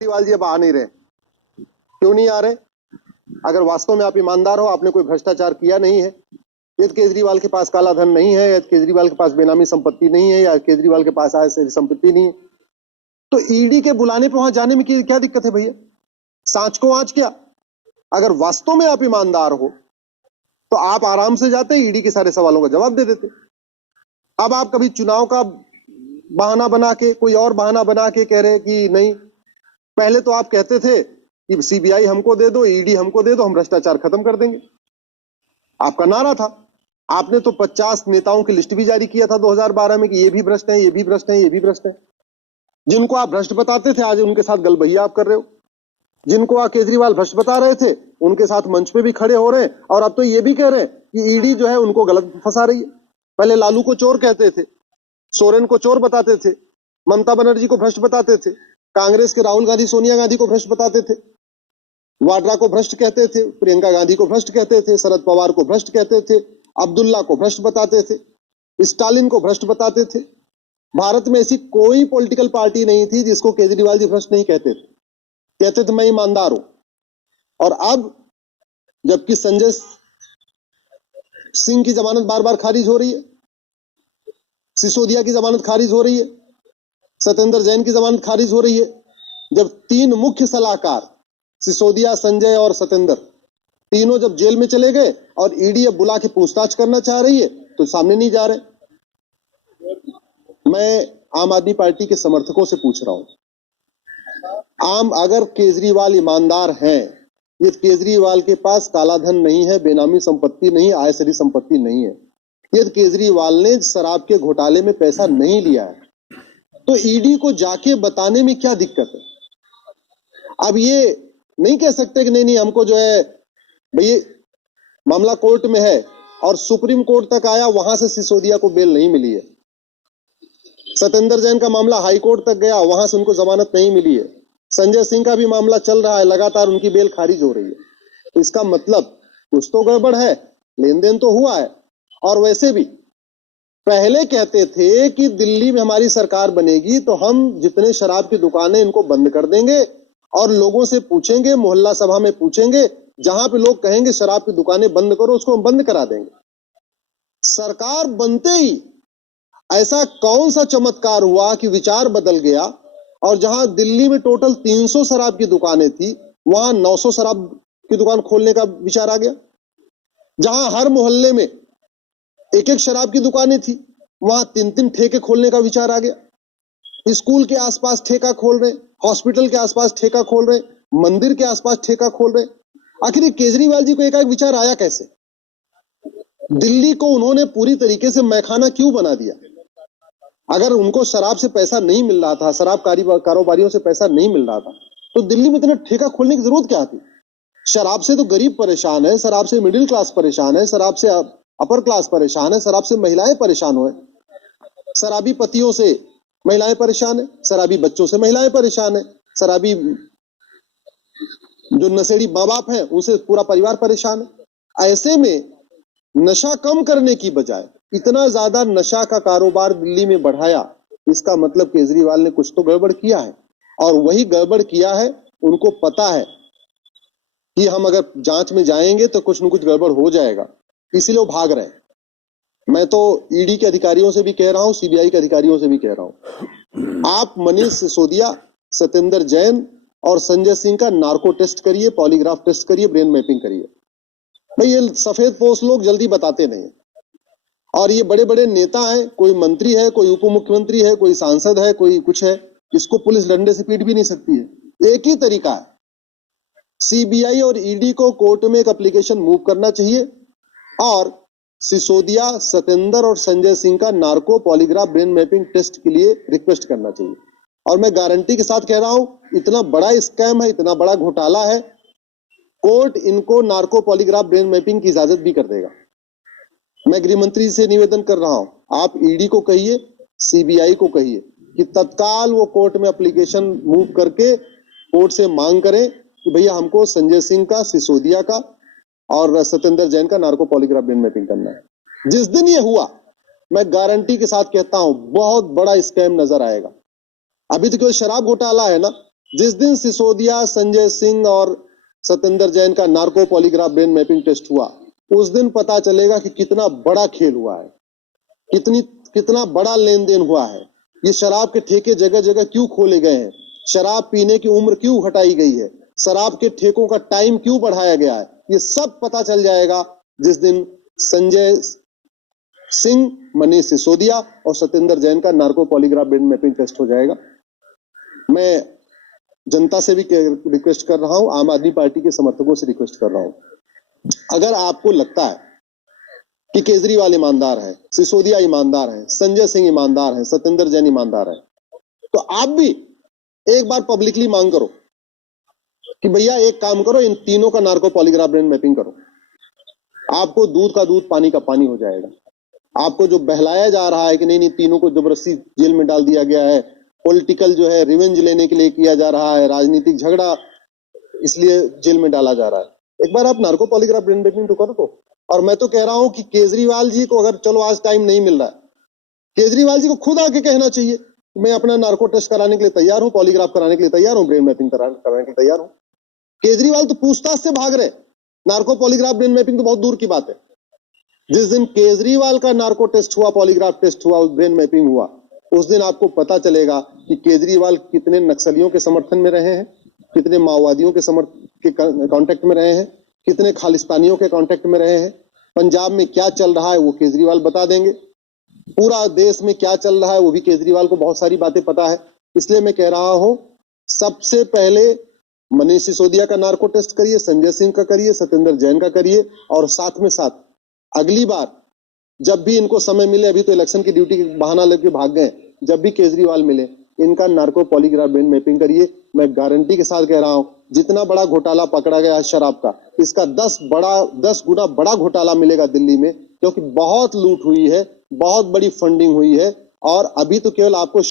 केजरीवाल जी अब आ नहीं रहे। क्यों नहीं आ रहे? अगर वास्तव में आप ईमानदार हो, आपने कोई भ्रष्टाचार किया नहीं है, यदि केजरीवाल के पास काला धन नहीं है, यदि केजरीवाल के पास बेनामी संपत्ति नहीं है, या केजरीवाल के पास आय से संपत्ति नहीं है, तो ईडी के बुलाने पर वहां जाने में क्या दिक्कत है भैया? सांच को आंच क्या? अगर वास्तव में आप ईमानदार हो तो आप आराम से जाते, ईडी के सारे सवालों का जवाब दे देते। अब आप कभी चुनाव का बहाना बना के, कोई और बहाना बना के कह रहे कि नहीं, पहले तो आप कहते थे कि सीबीआई हमको दे दो, ईडी हमको दे दो, हम भ्रष्टाचार खत्म कर देंगे। आपका नारा था। आपने तो 50 नेताओं की लिस्ट भी जारी किया था 2012 में कि ये भी भ्रष्ट हैं, ये भी भ्रष्ट हैं, ये भी भ्रष्ट हैं। जिनको आप भ्रष्ट बताते थे, आज उनके साथ गलबैया आप कर रहे हो। जिनको आप केजरीवाल भ्रष्ट बता रहे थे, उनके साथ मंच पे भी खड़े हो रहे हैं, और अब तो ये भी कह रहे हैं कि ईडी जो है उनको गलत फंसा रही है। पहले लालू को चोर कहते थे, सोरेन को चोर बताते थे, ममता बनर्जी को भ्रष्ट बताते थे, कांग्रेस के राहुल गांधी सोनिया गांधी को भ्रष्ट बताते थे, वाड्रा को भ्रष्ट कहते थे, प्रियंका गांधी को भ्रष्ट कहते थे, शरद पवार को भ्रष्ट कहते थे, अब्दुल्ला को भ्रष्ट बताते थे, स्टालिन को भ्रष्ट बताते थे। भारत में ऐसी कोई पॉलिटिकल पार्टी नहीं थी जिसको केजरीवाल जी भ्रष्ट नहीं कहते थे। कहते थे मैं ईमानदार हूं। और अब जबकि संजय सिंह की जमानत बार बार खारिज हो रही है, सिसोदिया की जमानत खारिज हो रही है, सत्येंद्र जैन की जमानत खारिज हो रही है, जब 3 मुख्य सलाहकार सिसोदिया, संजय और सत्येंद्र तीनों जब जेल में चले गए और ईडी अब बुला के पूछताछ करना चाह रही है, तो सामने नहीं जा रहे। मैं आम आदमी पार्टी के समर्थकों से पूछ रहा हूं, अगर केजरीवाल ईमानदार हैं, ये केजरीवाल के पास काला धन नहीं है, बेनामी संपत्ति नहीं, आय से संपत्ति नहीं है, यदि केजरीवाल ने शराब के घोटाले में पैसा नहीं लिया है, तो ईडी को जाके बताने में क्या दिक्कत है? अब ये नहीं कह सकते कि नहीं हमको जो है भई मामला कोर्ट में है और सुप्रीम कोर्ट तक आया, वहां से सिसोदिया को बेल नहीं मिली है। सत्येंद्र जैन का मामला हाई कोर्ट तक गया, वहां से उनको जमानत नहीं मिली है। संजय सिंह का भी मामला चल रहा है, लगातार उनकी बेल खारिज हो रही है। तो इसका मतलब कुछ तो गड़बड़ है, लेन देन तो हुआ है। और वैसे भी पहले कहते थे कि दिल्ली में हमारी सरकार बनेगी तो हम जितने शराब की दुकानें इनको बंद कर देंगे और लोगों से पूछेंगे, मोहल्ला सभा में पूछेंगे, जहां पे लोग कहेंगे शराब की दुकानें बंद करो, उसको हम बंद करा देंगे। सरकार बनते ही ऐसा कौन सा चमत्कार हुआ कि विचार बदल गया, और जहां दिल्ली में टोटल 300 शराब की दुकानें थी, वहां 900 शराब की दुकान खोलने का विचार आ गया। जहां हर मोहल्ले में एक एक शराब की दुकानें थी, वहां 3-3 ठेके खोलने का विचार आ गया। स्कूल के आसपास ठेका खोल रहे, हॉस्पिटल के आसपास ठेका खोल रहे, मंदिर के आसपास ठेका खोल रहे। आखिर केजरीवाल जी को एकाएक विचार आया कैसे? दिल्ली को उन्होंने पूरी तरीके से मैखाना क्यों बना दिया? अगर उनको शराब से पैसा नहीं मिल रहा था, शराब कारोबारियों से पैसा नहीं मिल रहा था, तो दिल्ली में इतना ठेका खोलने की जरूरत क्या थी? शराब से तो गरीब परेशान है, शराब से मिडिल क्लास परेशान है, शराब से अपर क्लास परेशान है, शराब से महिलाएं परेशान हुए, शराबी पतियों से महिलाएं परेशान है, शराबी बच्चों से महिलाएं परेशान है, शराबी जो नशेड़ी माँ बाप हैं उनसे पूरा परिवार परेशान है। ऐसे में नशा कम करने की बजाय इतना ज्यादा नशा का कारोबार दिल्ली में बढ़ाया, इसका मतलब केजरीवाल ने कुछ तो गड़बड़ किया है। और वही गड़बड़ किया है, उनको पता है कि हम अगर जांच में जाएंगे तो कुछ न कुछ गड़बड़ हो जाएगा, इसीलिए वो भाग रहे हैं। मैं तो ईडी के अधिकारियों से भी कह रहा हूं, सीबीआई के अधिकारियों से भी कह रहा हूं, आप मनीष सिसोदिया, सत्येंद्र जैन और संजय सिंह का नार्को टेस्ट करिए, पॉलीग्राफ टेस्ट करिए, ब्रेन मैपिंग करिए। भाई ये सफेद पोस्ट लोग जल्दी बताते नहीं, और ये बड़े बड़े नेता हैं, कोई मंत्री है, कोई उप मुख्यमंत्री है, कोई सांसद है, कोई कुछ है, इसको पुलिस डंडे से पीट भी नहीं सकती है। एक ही तरीका है, सीबीआई और ईडी को कोर्ट में एक एप्लीकेशन मूव करना चाहिए और सिसोदिया, सत्येंद्र और संजय सिंह का narco polygraph brain mapping test के लिए रिक्वेस्ट करना चाहिए। और मैं गारंटी के साथ कह रहा हूं, इतना बड़ा स्कैम है, इतना बड़ा घोटाला है, कोर्ट इनको नार्को पॉलीग्राफ ब्रेन मैपिंग की इजाजत भी कर देगा। मैं गृह मंत्री से निवेदन कर रहा हूं, आप ईडी को कहिए, सीबीआई को कहिए कि तत्काल वो कोर्ट में एप्लीकेशन मूव करके कोर्ट से मांग करें कि भैया हमको संजय सिंह का, सिसोदिया का और सत्येंद्र जैन का नार्को पॉलीग्राफ ब्रेन मैपिंग करना है। जिस दिन ये हुआ, मैं गारंटी के साथ कहता हूं बहुत बड़ा स्कैम नजर आएगा। अभी तो केवल शराब घोटाला है ना, जिस दिन सिसोदिया, संजय सिंह और सत्येंद्र जैन का narco polygraph brain mapping test हुआ, उस दिन पता चलेगा कि कितना बड़ा खेल हुआ है, कितना बड़ा लेन देन हुआ है। ये शराब के ठेके जगह जगह क्यों खोले गए हैं, शराब पीने की उम्र क्यों घटाई गई है, शराब के ठेकों का टाइम क्यों बढ़ाया गया है, ये सब पता चल जाएगा जिस दिन संजय सिंह, मनीष सिसोदिया और सत्येंद्र जैन का narco polygraph brain mapping test हो जाएगा। मैं जनता से भी रिक्वेस्ट कर रहा हूं, आम आदमी पार्टी के समर्थकों से रिक्वेस्ट कर रहा हूं, अगर आपको लगता है कि केजरीवाल ईमानदार है, सिसोदिया ईमानदार है, संजय सिंह ईमानदार है, सत्येंद्र जैन ईमानदार है, तो आप भी एक बार पब्लिकली मांग करो कि भैया एक काम करो, इन तीनों का नार्को पॉलीग्राफ ब्रेन मैपिंग करो। आपको दूध का दूध, पानी का पानी हो जाएगा। आपको जो बहलाया जा रहा है कि नहीं तीनों को जबरदस्ती जेल में डाल दिया गया है, पॉलिटिकल जो है रिवेंज लेने के लिए किया जा रहा है, राजनीतिक झगड़ा इसलिए जेल में डाला जा रहा है, एक बार आप नार्को पॉलीग्राफ ब्रेन मैपिंग तो करो तो। और मैं तो कह रहा हूं कि केजरीवाल जी को, अगर चलो आज टाइम नहीं मिल रहा है, केजरीवाल जी को खुद आके कहना चाहिए, मैं अपना नार्को टेस्ट कराने के लिए तैयार हूं, पॉलीग्राफ कराने के लिए तैयार हूं, ब्रेन मैपिंग कराने के लिए तैयार हूं। केजरीवाल तो पूछताछ से भाग रहे, नार्को पॉलीग्राफ ब्रेन मैपिंग तो बहुत दूर की बात है। जिस दिन केजरीवाल का नार्को टेस्ट हुआ, पॉलीग्राफ टेस्ट हुआ, ब्रेन मैपिंग हुआ, उस दिन आपको पता चलेगा कि केजरीवाल कितने नक्सलियों के समर्थन में रहे हैं, कितने माओवादियों के कांटेक्ट में रहे हैं, कितने खालिस्तानियों के कांटेक्ट में रहे हैं। पंजाब में क्या चल रहा है वो केजरीवाल बता देंगे, पूरा देश में क्या चल रहा है वो भी केजरीवाल को बहुत सारी बातें पता है। इसलिए मैं कह रहा हूं, सबसे पहले मनीष सिसोदिया का नार्को टेस्ट करिए, संजय सिंह का करिए, सत्येंद्र जैन का करिए, और साथ में साथ अगली बार जब भी इनको समय मिले, अभी तो इलेक्शन की ड्यूटी के बहाना लेके भाग गए, जब भी केजरीवाल मिले इनका नार्को पॉलीग्राफ ब्रेन मैपिंग करिए। मैं गारंटी के साथ कह रहा हूं, जितना बड़ा घोटाला पकड़ा गया है शराब का, इसका 10 गुना बड़ा घोटाला मिलेगा दिल्ली में, क्योंकि बहुत लूट हुई है, बहुत बड़ी फंडिंग हुई है। और अभी तो केवल आपको